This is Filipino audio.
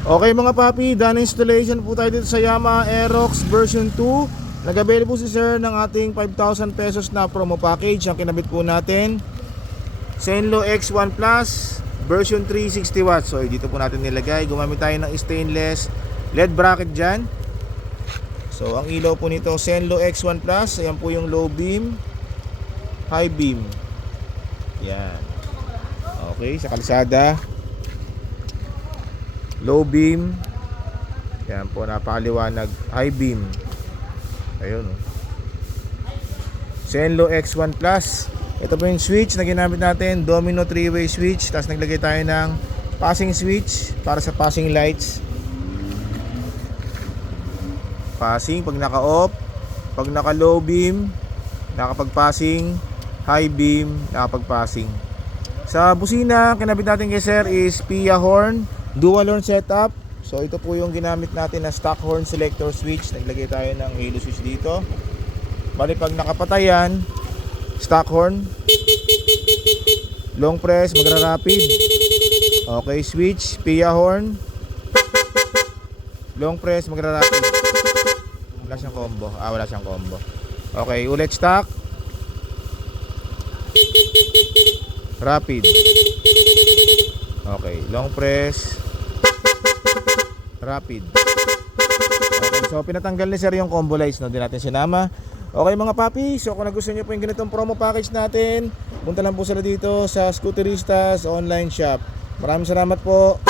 Okay mga papi, done installation po tayo dito sa Yamaha Aerox version 2. Nag-available si sir ng ating 5,000 pesos na promo package. Ang kinabit po natin, Zenlo X1 Plus version 360 watts. So dito po natin nilagay. Gumamit tayo ng stainless LED bracket dyan. So ang ilaw po nito, Zenlo X1 Plus. Ayan po yung low beam, high beam. Yan. Okay, sa kalsada, low beam. Yan po, napakaliwanag. High beam. Ayun. Zenlo X1 Plus. Ito po yung switch na ginamit natin, domino 3-way switch. Tapos naglagay tayo ng passing switch para sa passing lights. Passing pag naka-off, pag naka-low beam, nakapag-passing, high beam, nakapag-passing. Sa busina, kinabit natin kay sir is PIA horn, dual horn setup. So ito po yung ginamit natin na stock horn selector switch. Naglagay tayo ng halo switch dito. Bali pag nakapatay yan, stock horn, long press, magra-rapid. Okay, switch, PIA horn, long press, magra-rapid. Wala siyang combo. Wala siyang combo. Okay, ulit stock, rapid. Okay, long press, rapid. Okay, so pinatanggal ni sir yung combo lights, no? Di natin sinama. Okay mga papi, so kung nagustuhan nyo po yung ganitong promo package natin, punta lang po sila dito sa Scooteristas online shop. Maraming salamat po.